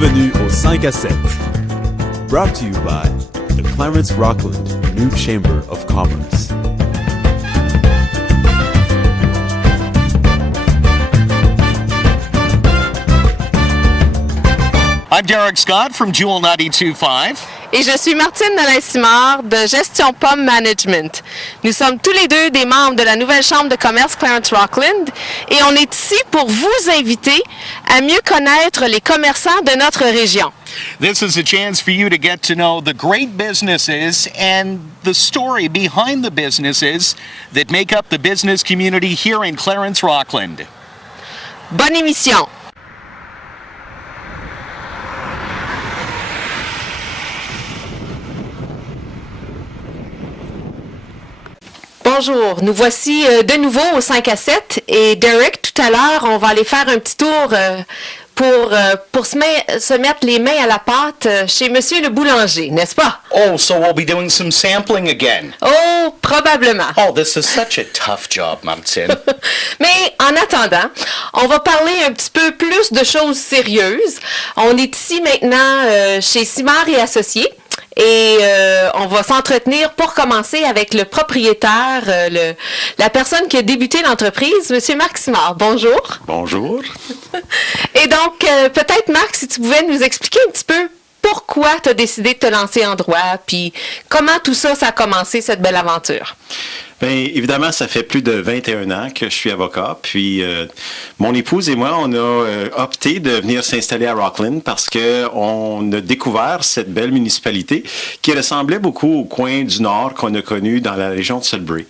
Bienvenue au 5 à 7. Brought to you by the Clarence Rockland New Chamber of Commerce. I'm Derek Scott from Jewel 92.5. Et je suis Martine Nolin-Simard de Gestion Pomme Management. Nous sommes tous les deux des membres de la nouvelle Chambre de commerce Clarence Rockland et on est ici pour vous inviter à mieux connaître les commerçants de notre région. This is a chance for you to get to know the great businesses and the story behind the businesses that make up the business community here in Clarence Rockland. Bonne émission! Bonjour, nous voici de nouveau au 5 à 7 et Derek, tout à l'heure, on va aller faire un petit tour pour se mettre les mains à la pâte chez Monsieur le boulanger, n'est-ce pas? Oh, so we'll be doing some sampling again. Oh, probablement. Oh, this is such a tough job, Martine. Mais en attendant, on va parler un petit peu plus de choses sérieuses. On est ici maintenant chez Simard et Associés. Et on va s'entretenir pour commencer avec le propriétaire, la personne qui a débuté l'entreprise, M. Marc Simard. Bonjour. Bonjour. Et donc, peut-être, Marc, si tu pouvais nous expliquer un petit peu pourquoi tu as décidé de te lancer en droit, puis comment tout ça, ça a commencé, cette belle aventure. Bien, évidemment, ça fait plus de 21 ans que je suis avocat. Puis, mon épouse et moi, on a opté de venir s'installer à Rockland parce qu'on a découvert cette belle municipalité qui ressemblait beaucoup au coin du Nord qu'on a connu dans la région de Sudbury.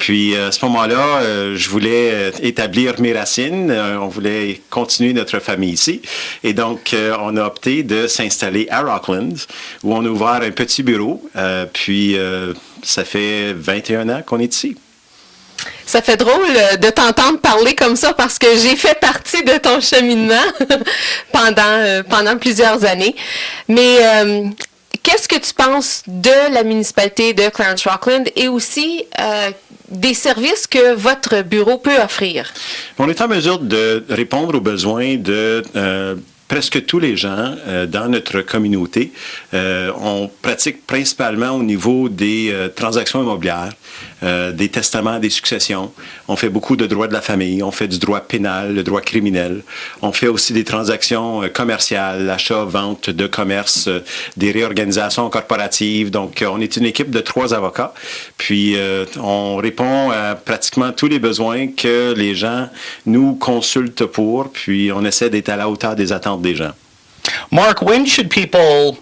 Puis, à ce moment-là, je voulais établir mes racines. On voulait continuer notre famille ici. Et donc, on a opté de s'installer à Rockland où on a ouvert un petit bureau. Ça fait 21 ans qu'on est ici. Ça fait drôle de t'entendre parler comme ça parce que j'ai fait partie de ton cheminement pendant plusieurs années. Mais qu'est-ce que tu penses de la municipalité de Clarence Rockland et aussi des services que votre bureau peut offrir? On est en mesure de répondre aux besoins de presque tous les gens dans notre communauté. On pratique principalement au niveau des transactions immobilières, des testaments, des successions. On fait beaucoup de droit de la famille. On fait du droit pénal, le droit criminel. On fait aussi des transactions commerciales, l'achat, vente de commerce, des réorganisations corporatives. Donc, on est une équipe de 3 avocats. Puis, on répond à pratiquement tous les besoins que les gens nous consultent pour. Puis, on essaie d'être à la hauteur des attentes des gens. Mark, when should people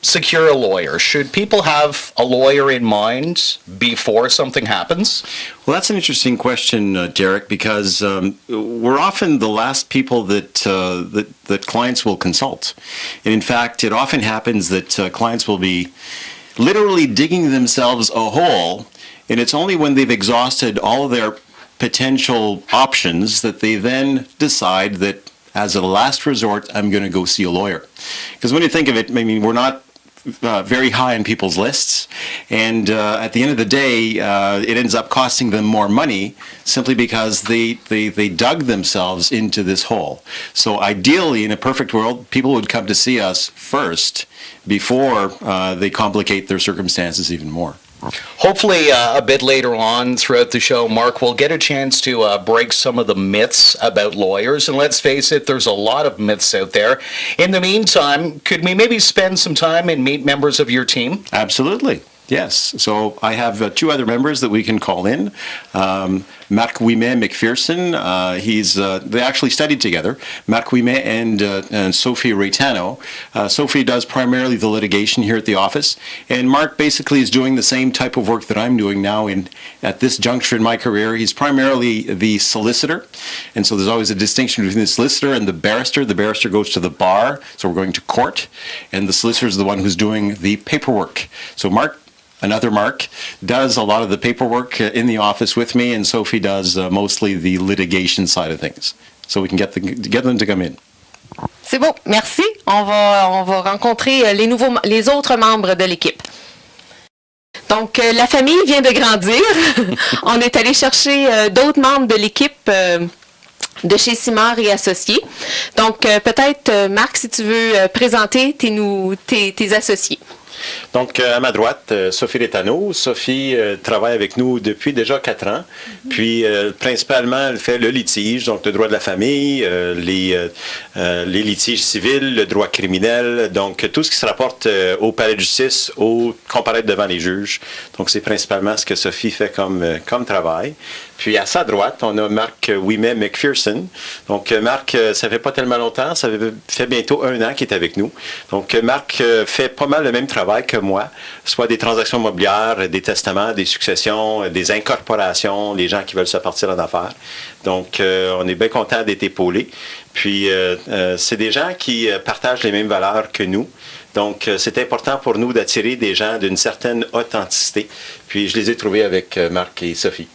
secure a lawyer? Should people have a lawyer in mind before something happens? Well, that's an interesting question, Derek, because we're often the last people that clients will consult. And in fact, it often happens that clients will be literally digging themselves a hole, and it's only when they've exhausted all of their potential options that they then decide that as a last resort, I'm going to go see a lawyer. Because when you think of it, I mean, we're not very high on people's lists. And at the end of the day, it ends up costing them more money simply because they dug themselves into this hole. So ideally, in a perfect world, people would come to see us first before they complicate their circumstances even more. Hopefully, a bit later on throughout the show, Mark, we'll get a chance to break some of the myths about lawyers. And let's face it, there's a lot of myths out there. In the meantime, could we maybe spend some time and meet members of your team? Absolutely. Yes. So I have 2 other members that we can call in. Marc Ouimet McPherson, they actually studied together, Marc Ouimet and Sophie Reitano. Sophie does primarily the litigation here at the office, and Marc basically is doing the same type of work that I'm doing now at this juncture in my career. He's primarily the solicitor, and so there's always a distinction between the solicitor and the barrister. The barrister goes to the bar, so we're going to court, and the solicitor is the one who's doing the paperwork. So Another Mark does a lot of the paperwork in the office with me, and Sophie does mostly the litigation side of things. So we can get them to come in. C'est beau, merci. On va rencontrer les autres membres de l'équipe. Donc, la famille vient de grandir. On est allé chercher d'autres membres de l'équipe de chez Simard et Associés. Donc, peut-être, Marc, si tu veux présenter tes associés. Donc, à ma droite, Sophie Rétano. Sophie travaille avec nous depuis déjà 4 ans. Puis, principalement, elle fait le litige, donc le droit de la famille, les litiges civils, le droit criminel, donc tout ce qui se rapporte au palais de justice, au comparaître devant les juges. Donc, c'est principalement ce que Sophie fait comme travail. Puis, à sa droite, on a Marc Ouimet McPherson. Donc, Marc, ça fait pas tellement longtemps, ça fait bientôt 1 an qu'il est avec nous. Donc, Marc fait pas mal le même travail que moi, soit des transactions immobilières, des testaments, des successions, des incorporations, les gens qui veulent se partir en affaires. Donc, on est bien content d'être épaulés. Puis, c'est des gens qui partagent les mêmes valeurs que nous. Donc, c'est important pour nous d'attirer des gens d'une certaine authenticité. Puis, je les ai trouvés avec Marc et Sophie.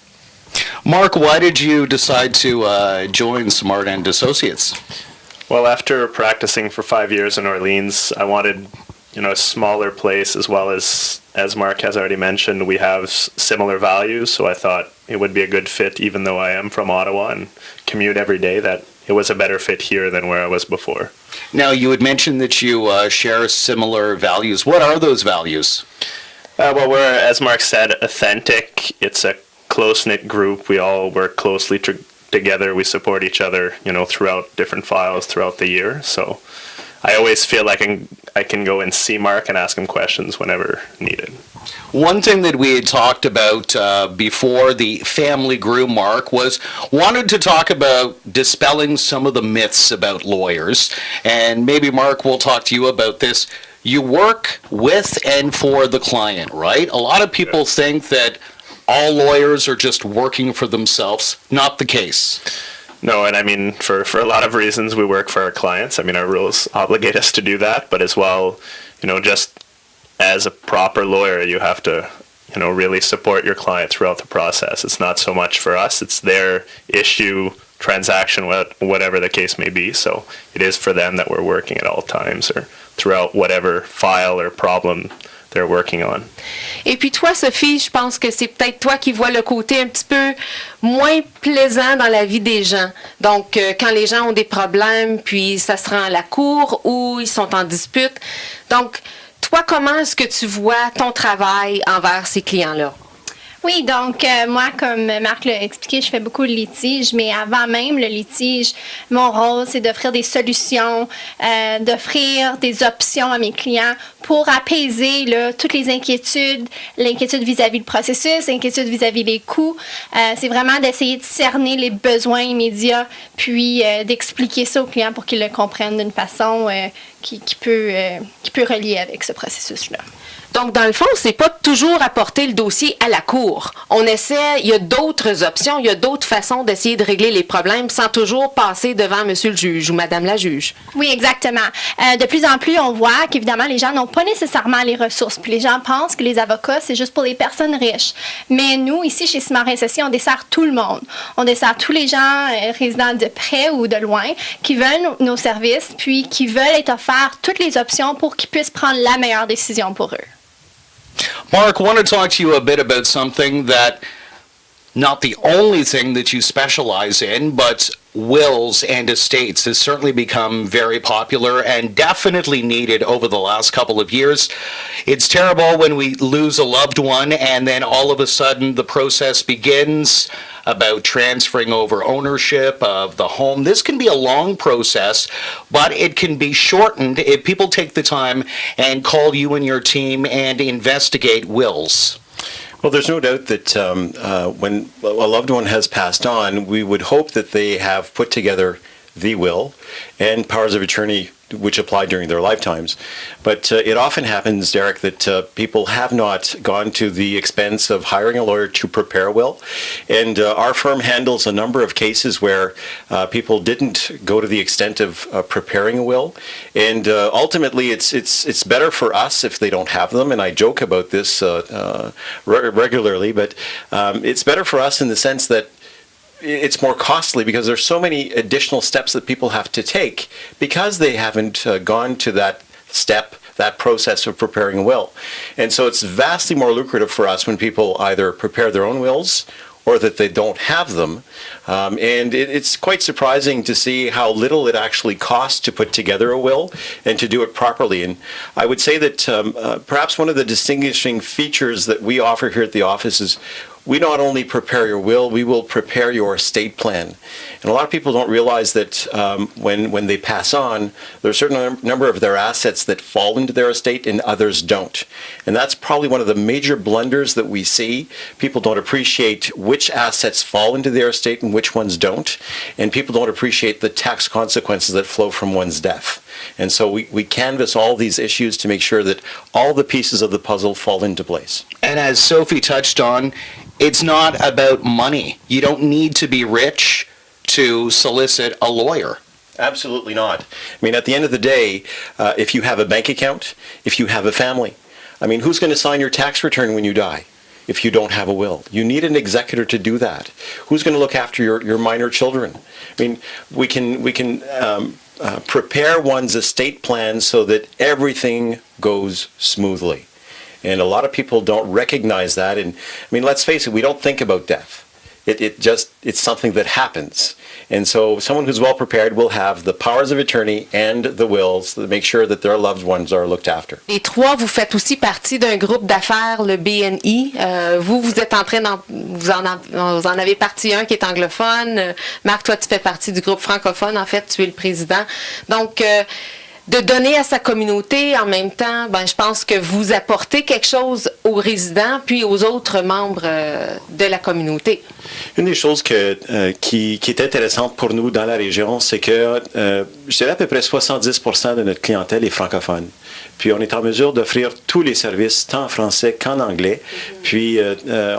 Mark, why did you decide to join Simard and Associates? Well, after practicing for 5 years in Orleans, I wanted, a smaller place, as well as Mark has already mentioned, we have similar values, so I thought it would be a good fit, even though I am from Ottawa and commute every day, that it was a better fit here than where I was before. Now, you had mentioned that you share similar values. What are those values? Well, we're, as Mark said, authentic. It's a close-knit group. We all work closely together. We support each other, throughout different files throughout the year. So I always feel like I can go and see Mark and ask him questions whenever needed. One thing that we had talked about before the family grew, Mark, was wanted to talk about dispelling some of the myths about lawyers. And maybe, Mark, we'll talk to you about this. You work with and for the client, right? A lot of people think that all lawyers are just working for themselves. Not the case. No, and I mean, for a lot of reasons, we work for our clients. I mean, our rules obligate us to do that, but as well, just as a proper lawyer, you have to, really support your client throughout the process. It's not so much for us, it's their issue, transaction, whatever the case may be. So it is for them that we're working at all times or throughout whatever file or problem they're working on. Et puis toi, Sophie, je pense que c'est peut-être toi qui vois le côté un petit peu moins plaisant dans la vie des gens. Donc, quand les gens ont des problèmes, puis ça se rend à la cour ou ils sont en dispute. Donc, toi, comment est-ce que tu vois ton travail envers ces clients-là? Oui, donc moi, comme Marc l'a expliqué, je fais beaucoup de litiges, mais avant même le litige, mon rôle, c'est d'offrir des solutions, d'offrir des options à mes clients pour apaiser toutes les inquiétudes, l'inquiétude vis-à-vis du processus, l'inquiétude vis-à-vis des coûts. C'est vraiment d'essayer de cerner les besoins immédiats, puis d'expliquer ça aux clients pour qu'ils le comprennent d'une façon qui peut relier avec ce processus-là. Donc, dans le fond, c'est pas toujours apporter le dossier à la cour. On essaie, il y a d'autres options, il y a d'autres façons d'essayer de régler les problèmes sans toujours passer devant monsieur le juge ou madame la juge. Oui, exactement. De plus en plus, on voit qu'évidemment, les gens n'ont pas nécessairement les ressources. Puis les gens pensent que les avocats, c'est juste pour les personnes riches. Mais nous, ici, chez Simard & Associés, on dessert tout le monde. On dessert tous les gens résidents de près ou de loin qui veulent nos services, puis qui veulent être offerts toutes les options pour qu'ils puissent prendre la meilleure décision pour eux. Mark, I want to talk to you a bit about something that, not the only thing that you specialize in, but wills and estates has certainly become very popular and definitely needed over the last couple of years. It's terrible when we lose a loved one and then all of a sudden the process begins about transferring over ownership of the home. This can be a long process, but it can be shortened if people take the time and call you and your team and investigate wills. Well, there's no doubt that when a loved one has passed on, we would hope that they have put together the will and powers of attorney which apply during their lifetimes. But it often happens, Derek, that people have not gone to the expense of hiring a lawyer to prepare a will. And our firm handles a number of cases where people didn't go to the extent of preparing a will. And ultimately, it's better for us if they don't have them. And I joke about this regularly, but it's better for us in the sense that it's more costly because there's so many additional steps that people have to take because they haven't gone to that step, that process of preparing a will. And so it's vastly more lucrative for us when people either prepare their own wills or that they don't have them. And it's quite surprising to see how little it actually costs to put together a will and to do it properly. And I would say that perhaps one of the distinguishing features that we offer here at the office is we not only prepare your will, we will prepare your estate plan. And a lot of people don't realize that when they pass on, there are a certain number of their assets that fall into their estate and others don't. And that's probably one of the major blunders that we see. People don't appreciate which assets fall into their estate and which ones don't. And people don't appreciate the tax consequences that flow from one's death. And so we canvass all these issues to make sure that all the pieces of the puzzle fall into place. And as Sophie touched on, it's not about money. You don't need to be rich to solicit a lawyer. Absolutely not. I mean, at the end of the day, if you have a bank account, if you have a family, I mean, who's going to sign your tax return when you die if you don't have a will? You need an executor to do that. Who's going to look after your minor children? I mean, we can prepare one's estate plan so that everything goes smoothly. And a lot of people don't recognize that. And I mean, let's face it, we don't think about death. It's something that happens. And so someone who's well prepared will have the powers of attorney and the wills to make sure that their loved ones are looked after. Les trois, vous faites aussi partie d'un groupe d'affaires, le BNI. Vous êtes en train vous en avez partie un qui est anglophone. Marc, toi, tu fais partie du groupe francophone. En fait, tu es le président. Donc, de donner à sa communauté, en même temps, je pense que vous apportez quelque chose aux résidents puis aux autres membres de la communauté. Une des choses qui est intéressante pour nous dans la région, c'est que je dirais à peu près 70% de notre clientèle est francophone. Puis on est en mesure d'offrir tous les services, tant en français qu'en anglais. Puis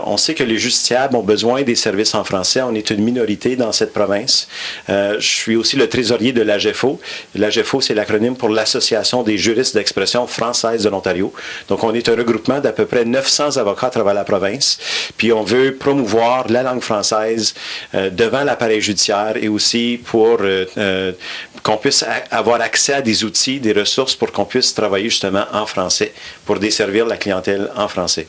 on sait que les justiciables ont besoin des services en français. On est une minorité dans cette province. Je suis aussi le trésorier de l'AGFO. L'AGFO, c'est l'acronyme pour l'Association des juristes d'expression française de l'Ontario. Donc on est un regroupement d'à peu près 900 avocats à travers la province. Puis on veut promouvoir la langue française devant l'appareil judiciaire et aussi pour qu'on puisse avoir accès à des outils, des ressources pour qu'on puisse travailler justement en français pour desservir la clientèle en français.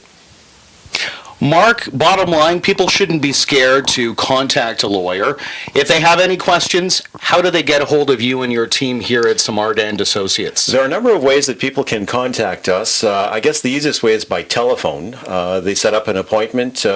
Mark, bottom line, people shouldn't be scared to contact a lawyer. If they have any questions, how do they get a hold of you and your team here at Samard and Associates? There are a number of ways that people can contact us. I guess the easiest way is by telephone. They set up an appointment.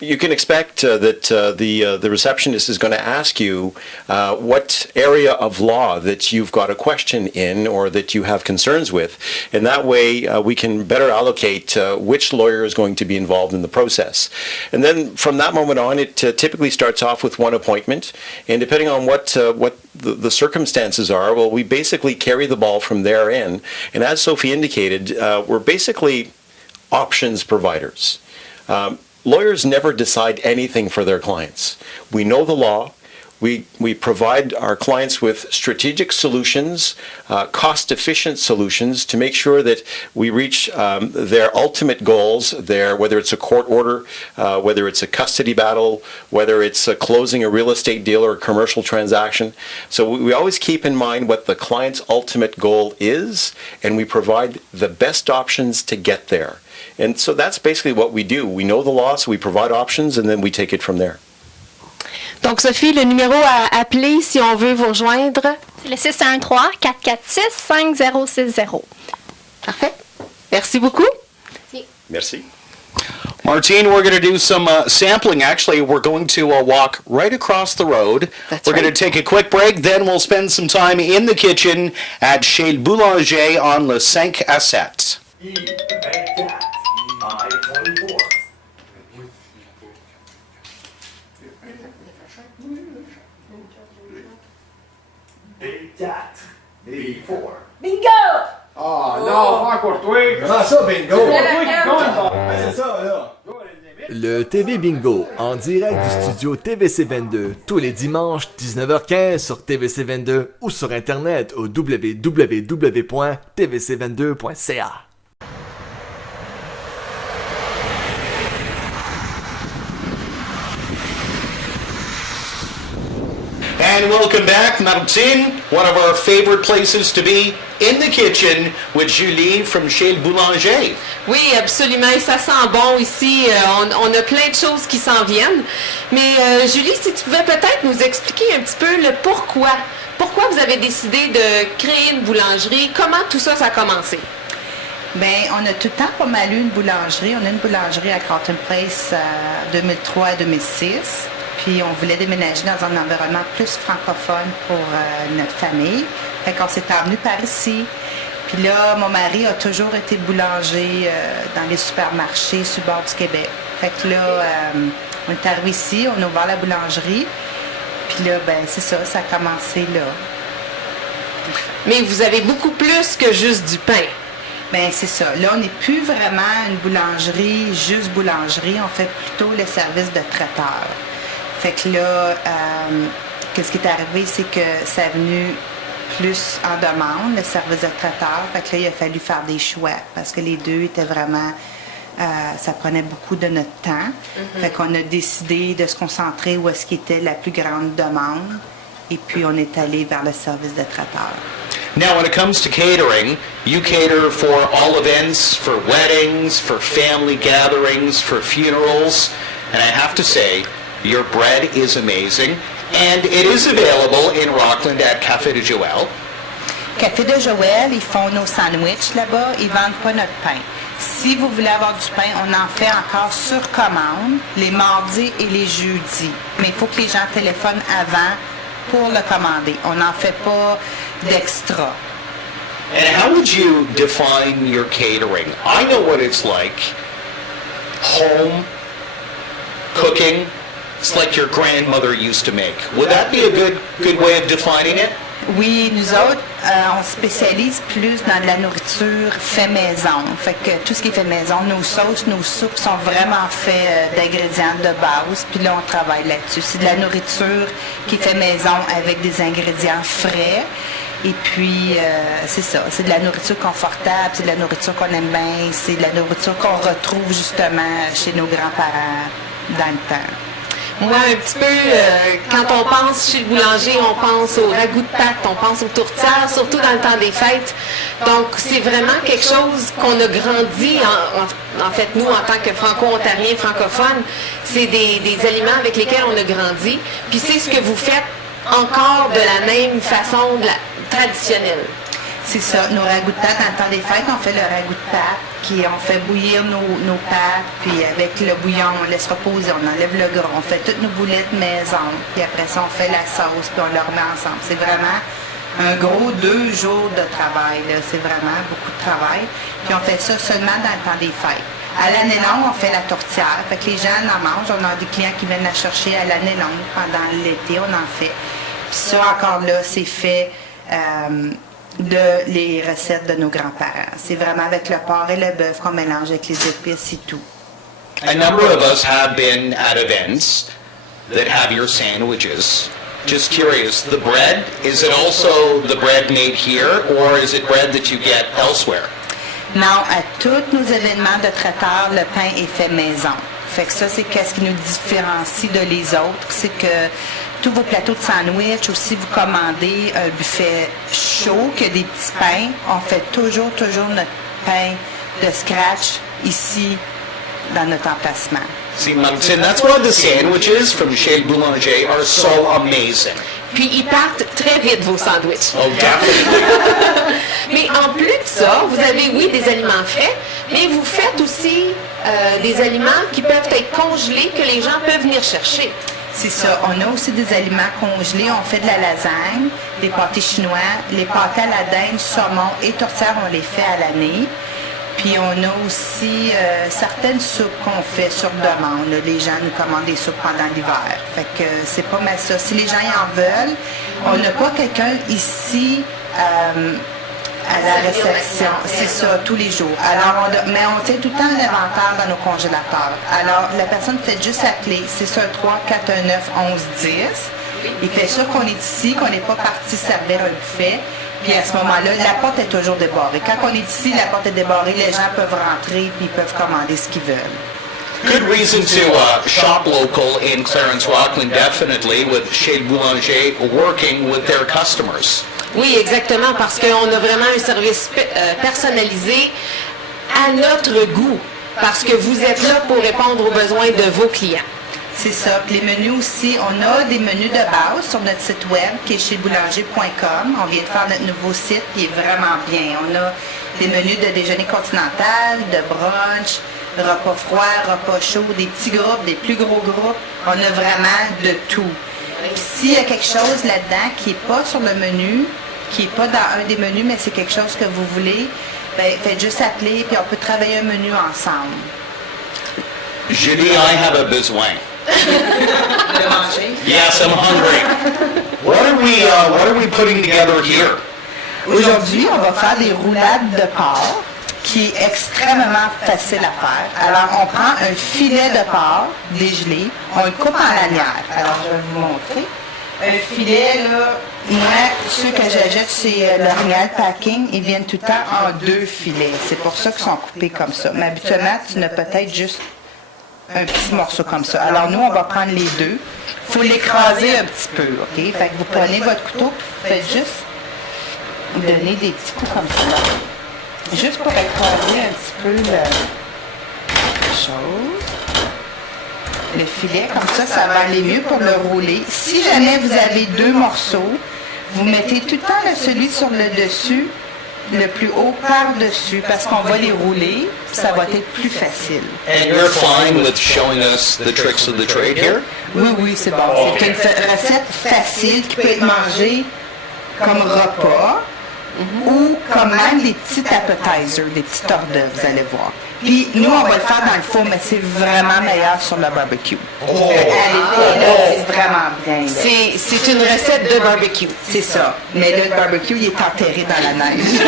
You can expect that the receptionist is going to ask you what area of law that you've got a question in or that you have concerns with. And that way we can better allocate which lawyer is going to be involved in the process. And then from that moment on, it typically starts off with one appointment. And depending on what the circumstances are, well, we basically carry the ball from there in. And as Sophie indicated, we're basically options providers. Lawyers never decide anything for their clients. We know the law. We provide our clients with strategic solutions, cost-efficient solutions to make sure that we reach their ultimate goals, whether it's a court order, whether it's a custody battle, whether it's closing a real estate deal or a commercial transaction. So we always keep in mind what the client's ultimate goal is, and we provide the best options to get there. And so that's basically what we do. We know the law, so we provide options, and then we take it from there. Donc, Sophie, le numéro à appeler si on veut vous rejoindre? C'est le 613-446-5060. Parfait. Merci beaucoup. Merci. Martine, we're going to do some sampling. Actually, we're going to walk right across the road. That's we're right. going to take a quick break. Then we'll spend some time in the kitchen at Chez Le Boulanger on Le 5 à 7. Bingo! Ah non, pas encore toi! Comment ça, bingo? C'est ça, là! Le TV Bingo, en direct du studio TVC22, tous les dimanches 19h15 sur TVC22 ou sur Internet au www.tvc22.ca. And welcome back, Martine, one of our favorite places to be, in the kitchen with Julie from chez le Boulanger. Oui, absolument. Et ça sent bon ici. On a plein de choses qui s'en viennent. Mais Julie, si tu pouvais peut-être nous expliquer un petit peu le pourquoi. Pourquoi vous avez décidé de créer une boulangerie? Comment tout ça, ça a commencé? Bien, on a tout le temps pas mal eu une boulangerie. On a une boulangerie à Carlton Place 2003 à 2006. Puis on voulait déménager dans un environnement plus francophone pour notre famille. Fait qu'on s'est emmené par ici. Puis là, mon mari a toujours été boulanger dans les supermarchés sur le bord du Québec. Fait que là, on est arrivé ici, on a ouvert la boulangerie. Puis là, ben c'est ça, ça a commencé là. Mais vous avez beaucoup plus que juste du pain. Bien, c'est ça. Là, on n'est plus vraiment une boulangerie, juste boulangerie. On fait plutôt le service de traiteur. Fait que là, qu'est-ce qui est arrivé, c'est que ça est venu plus en demande, le service de traiteur. Fait que là, il a fallu faire des choix parce que les deux étaient vraiment... ça prenait beaucoup de notre temps. Fait qu'on a décidé de se concentrer où est-ce qu'était la plus grande demande. Et puis, on est allé vers le service de traiteur. Now, when it comes to catering, you cater for all events, for weddings, for family gatherings, for funerals. And I have to say, your bread is amazing. And it is available in Rockland at Café de Joël. Café de Joël, ils font nos sandwichs là-bas. Ils ne vendent pas notre pain. Si vous voulez avoir du pain, on en fait encore sur commande, les mardis et les jeudis. Mais il faut que les gens téléphonent avant pour le commander. On n'en fait pas d'extra. And how would you define your catering? I know what it's like. Home cooking. It's like your grandmother used to make. Would that be a good way of defining it? Oui, nous autres, on spécialise plus dans de la nourriture fait maison. Fait que tout ce qui est fait maison, nos sauces, nos soupes sont vraiment faits d'ingrédients de base. Puis là, on travaille là-dessus. C'est de la nourriture qui est fait maison avec des ingrédients frais. Et puis, c'est ça. C'est de la nourriture confortable, c'est de la nourriture qu'on aime bien, c'est de la nourriture qu'on retrouve justement chez nos grands-parents dans le temps. Moi, un petit peu, quand on pense chez le boulanger, on pense au ragoût de pâte, on pense aux tourtières, surtout dans le temps des fêtes. Donc, c'est vraiment quelque chose qu'on a grandi, en fait, nous, en tant que franco-ontariens, francophones, c'est des aliments avec lesquels on a grandi. Puis c'est ce que vous faites encore de la même façon traditionnelle. C'est ça, nos ragoûts de pâte, dans le temps des fêtes, on fait le ragoût de pâte, puis on fait bouillir nos pâtes, puis avec le bouillon, on laisse reposer, on enlève le gras, on fait toutes nos boulettes maison, puis après ça, on fait la sauce, puis on le remet ensemble. C'est vraiment un gros 2 jours de travail, là. C'est vraiment beaucoup de travail. Puis on fait ça seulement dans le temps des fêtes. À l'année longue, on fait la tourtière, fait que les gens en mangent, on a des clients qui viennent la chercher à l'année longue, pendant l'été, on en fait. Puis ça, encore là, c'est fait... de les recettes de nos grands-parents. C'est vraiment avec le porc et le bœuf qu'on mélange avec les épices et tout. A number of us have been at events that have your sandwiches. Just curious, the bread, is it also the bread made here or is it bread that you get elsewhere? Non, à tous nos événements de traiteur, le pain est fait maison. Fait que ça, c'est qu'est-ce qui nous différencie de les autres, c'est que tous vos plateaux de sandwich, ou si vous commandez un buffet chaud, que des petits pains, on fait toujours notre pain de scratch ici, dans notre emplacement. See, Martin, that's why the sandwiches from Chez Boulanger are so amazing. Puis ils partent très vite, vos sandwichs. Oh, definitely. Mais en plus de ça, vous avez, oui, des aliments frais, mais vous faites aussi des aliments qui peuvent être congelés, que les gens peuvent venir chercher. C'est ça. On a aussi des aliments congelés. On fait de la lasagne, des pâtés chinois, les pâtés à la dinde, saumon et tourtières, on les fait à l'année. Puis on a aussi certaines soupes qu'on fait sur demande. Les gens nous commandent des soupes pendant l'hiver. Fait que c'est pas mal ça. Si les gens y en veulent, on n'a pas quelqu'un ici à la réception. C'est ça, tous les jours. Alors, mais on tient tout le temps l'inventaire dans nos congélateurs. Alors, la personne fait juste appeler 613-419-1110. Il fait sûr qu'on est ici, qu'on n'est pas parti servir un buffet. Puis à ce moment-là, la porte est toujours débarrée. Quand on est ici, la porte est débarrée, les gens peuvent rentrer puis ils peuvent commander ce qu'ils veulent. Good reason to shop local in Clarence Rockland, definitely, with Chez Boulanger working with their customers. Oui, exactement, parce qu'on a vraiment un service personnalisé à notre goût, parce que vous êtes là pour répondre aux besoins de vos clients. C'est ça. Puis les menus aussi, on a des menus de base sur notre site web qui est chez boulanger.com. On vient de faire notre nouveau site qui est vraiment bien. On a des menus de déjeuner continental, de brunch, repas froid, repas chaud, des petits groupes, des plus gros groupes. On a vraiment de tout. Puis s'il y a quelque chose là-dedans qui n'est pas sur le menu, qui n'est pas dans un des menus, mais c'est quelque chose que vous voulez, ben, faites juste appeler puis on peut travailler un menu ensemble. Julie, I have a besoin. De manger. Yes, I'm hungry. What are we putting together here? Aujourd'hui, on va faire des roulades de porc qui est extrêmement facile à faire. Alors, on prend un filet de porc dégelé, on le coupe en lanières. Alors, je vais vous montrer. Un filet, là, moi, ceux que j'achète chez L'Oréal Packing, ils viennent tout le temps en 2 filets. C'est pour ça qu'ils sont coupés comme ça. Mais habituellement, tu n'as peut-être juste un petit morceau comme ça. Alors, nous, on va prendre les 2. Il faut l'écraser un petit peu, OK? Fait que vous prenez votre couteau, vous faites juste donner des petits coups comme ça. Juste pour écraser un petit peu la chose. Le filet, comme ça va aller mieux pour le rouler. Si jamais vous avez 2 morceaux, vous mettez tout le temps celui sur le dessus, le plus haut par-dessus, parce qu'on va les rouler, ça va être plus facile. And you're fine with showing us the tricks of the trade here? Oui, c'est bon. C'est une recette facile qui peut être mangée comme repas ou comme même des petits appetizers, des petits hors d'œuvre, vous allez voir. Puis nous, on va le faire dans le four, mais c'est vraiment meilleur sur le barbecue. C'est vraiment bien. C'est une recette de barbecue. C'est ça. Mais là, le barbecue, il est enterré dans la neige.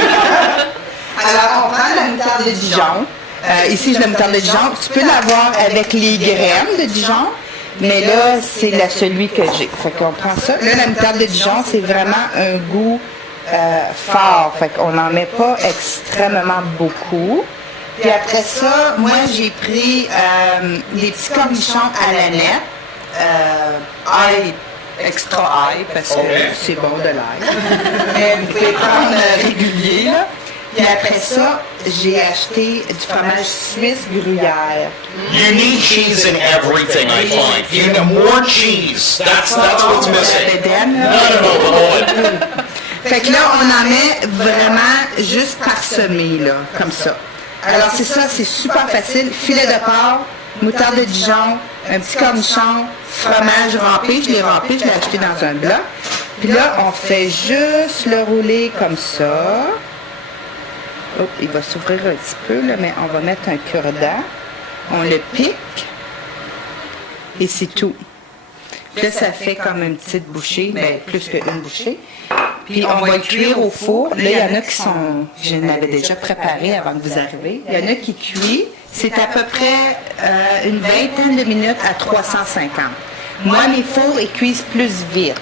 Alors, on prend la moutarde de Dijon. Ici, j'ai la moutarde de Dijon. Tu peux l'avoir avec les graines de Dijon, mais là, c'est celui que j'ai. Fait qu'on prend ça. Là, la moutarde de Dijon, c'est vraiment un goût fort. Fait qu'on n'en met pas extrêmement beaucoup. Puis après ça, moi, j'ai pris des petits cornichons à la nette. Ail, extra ail, parce que c'est bon de l'ail. Mais vous pouvez prendre régulier, là. Puis après ça, j'ai acheté du fromage suisse gruyère. You need cheese in everything, I find. You need more cheese. That's what's missing. No. Fait que là, on en met vraiment juste parsemé, là, comme ça. Alors c'est ça, c'est super facile. Filet de porc, moutarde de Dijon, un petit cornichon, fromage râpé. Je l'ai râpé, je l'ai acheté dans un bloc. Puis là, on fait juste le rouler comme ça. Oh, il va s'ouvrir un petit peu, là, mais on va mettre un cure-dent. On le pique. Et c'est tout. Là, ça fait comme une petite bouchée, bien plus qu'une bouchée. Puis on va le cuire au four. Là, il y en a qui sont... Je l'avais déjà préparé avant que vous arriviez. Il y en a qui cuisent. C'est à peu près une vingtaine de minutes à 350. Moi, mes fours, ils cuisent plus vite.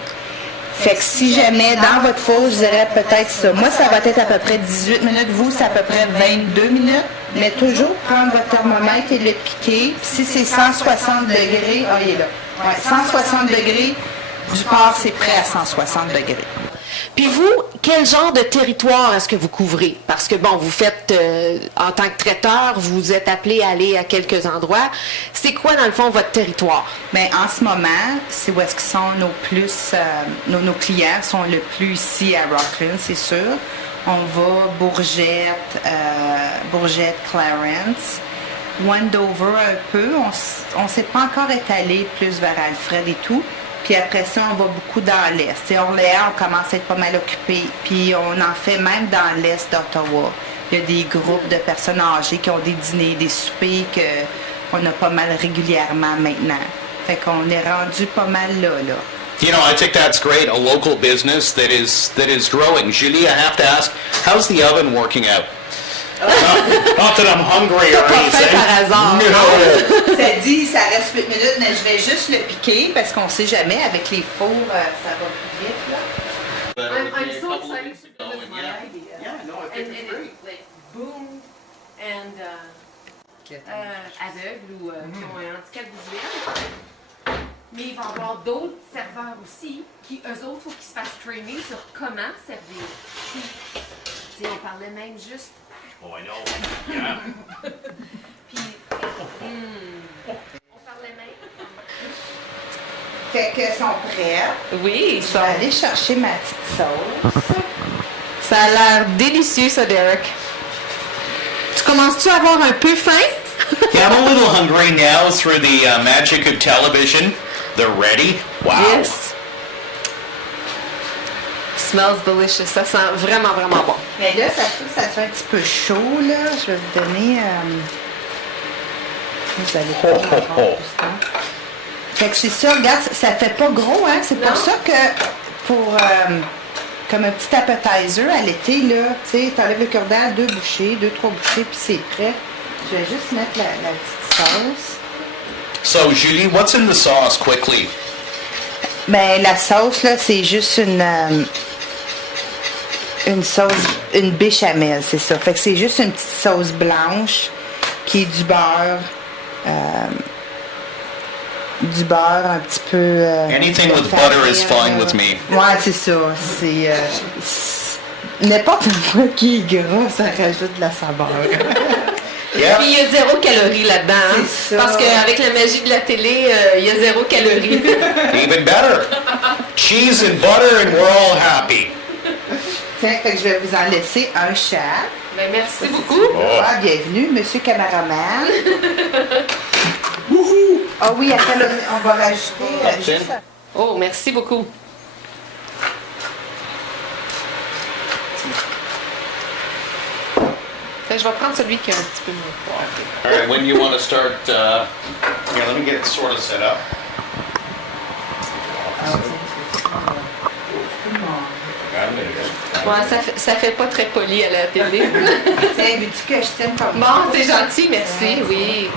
Fait que si jamais dans votre four, je dirais peut-être ça. Moi, ça va être à peu près 18 minutes. Vous, c'est à peu près 22 minutes. Mais toujours prendre votre thermomètre et le piquer. Puis si c'est 160 degrés, il est là. Ouais, 160 degrés, du porc, c'est prêt à 160 degrés. Puis vous, quel genre de territoire est-ce que vous couvrez? Parce que, bon, vous faites, en tant que traiteur, vous êtes appelé à aller à quelques endroits. C'est quoi, dans le fond, votre territoire? Bien, en ce moment, c'est où est-ce qu'ils sont nos clients sont le plus ici à Rockland, c'est sûr. On va Bourgette, Clarence, Wendover un peu. On ne s'est pas encore étalé plus vers Alfred et tout. Puis après ça, on va beaucoup dans l'Est. Et Orléans, on commence à être pas mal occupé. Puis on en fait même dans l'Est d'Ottawa. Il y a des groupes de personnes âgées qui ont des dîners, des soupers qu'on a pas mal régulièrement maintenant. Fait qu'on est rendu pas mal là. You know, I think that's great. A local business that is growing. Julie, I have to ask, how's the oven working out? Not that I'm hungry or anything. Par hasard. No. Ça dit, ça reste 8 minutes, mais je vais juste le piquer parce qu'on sait jamais, avec les fours, ça va plus vite, là. I'm so excited with my idea. Yeah, no, I think it's great. Like boom and aveugles ou qui ont un handicap visuel. Mais il va y avoir d'autres serveurs aussi qui, eux autres, il faut qu'ils se fassent trainer sur comment servir. Puis, on parlait même juste... Oh, I know. Yeah. Puis, on parlait même... Fait que sont prêts. Oui, Je vais aller chercher ma petite sauce. ça a l'air délicieux, ça, Derek. Tu commences-tu à avoir un peu faim? Yeah, I'm a little hungry now through the magic of television. They're ready. Wow. Yes. Smells delicious. Ça sent vraiment, vraiment bon. Mais là, ça se trouve que ça soit un petit peu chaud, là. Je vais vous donner... Vous allez pas encore plus tard. Fait que c'est ça, regarde, ça fait pas gros, hein. C'est pour ça que, pour... comme un petit appetizer à l'été, là, tu sais, t'enlèves le cure-dent, 2 bouchées, 2-3 bouchées, puis c'est prêt. Je vais juste mettre la petite sauce. So, Julie, what's in the sauce, quickly? Ben, la sauce, là, c'est juste une sauce, une béchamel, c'est ça. Fait que c'est juste une petite sauce blanche qui est du beurre un petit peu... Anything with butter is fine with me. Ouais, c'est ça. C'est... n'importe quoi qui est gras, ça rajoute de la saveur. Yeah. Puis il y a 0 calories là-dedans. Hein? C'est ça. Parce qu'avec la magie de la télé, il y a 0 calories. Even better. Cheese and butter and we're all happy. Tiens, fait que je vais vous en laisser un chaque. Ben, merci beaucoup. Ah, bienvenue, monsieur cameraman. Ah oui, attends, là, on va rajouter... juste un- Oh, merci beaucoup. Fait que je vais prendre celui qui est un petit peu moins fort. All right, when you want to start, yeah, let me get it sort of set up. Ouais, ça fait pas très poli à la télé. Tiens, veux-tu que je tienne comme Bon, c'est gentil, merci, oui.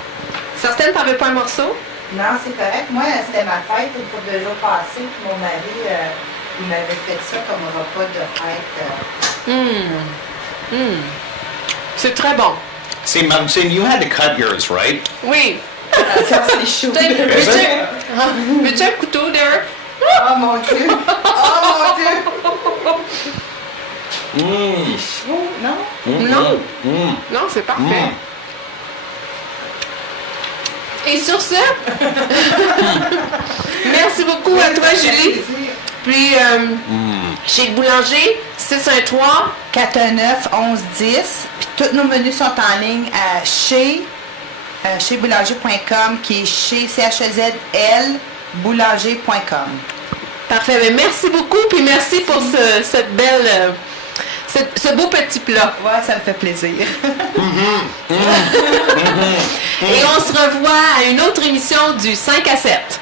Certaines, t'en veux pas un morceau? Non, c'est correct. Moi, c'était ma fête une couple de jours passés, puis mon mari, il m'avait fait ça comme repas de fête. C'est très bon. See, Mountain, you had to cut yours, right? Oui. Attention, c'est chaud. Veux-tu un couteau, Derek? Oh mon Dieu! Oh mon Dieu! C'est chaud, non? Non. Non, c'est parfait. Et sur ce, merci beaucoup à toi, Julie. Puis, chez le boulanger, 613 419 1110. Puis tous nos menus sont en ligne à chez boulanger.com, qui est chez CHEZL boulanger.com. Parfait. Mais merci beaucoup, puis merci pour cette belle, ce beau petit plat. Ouais, ça me fait plaisir. Et on se revoit à une autre émission du 5 à 7.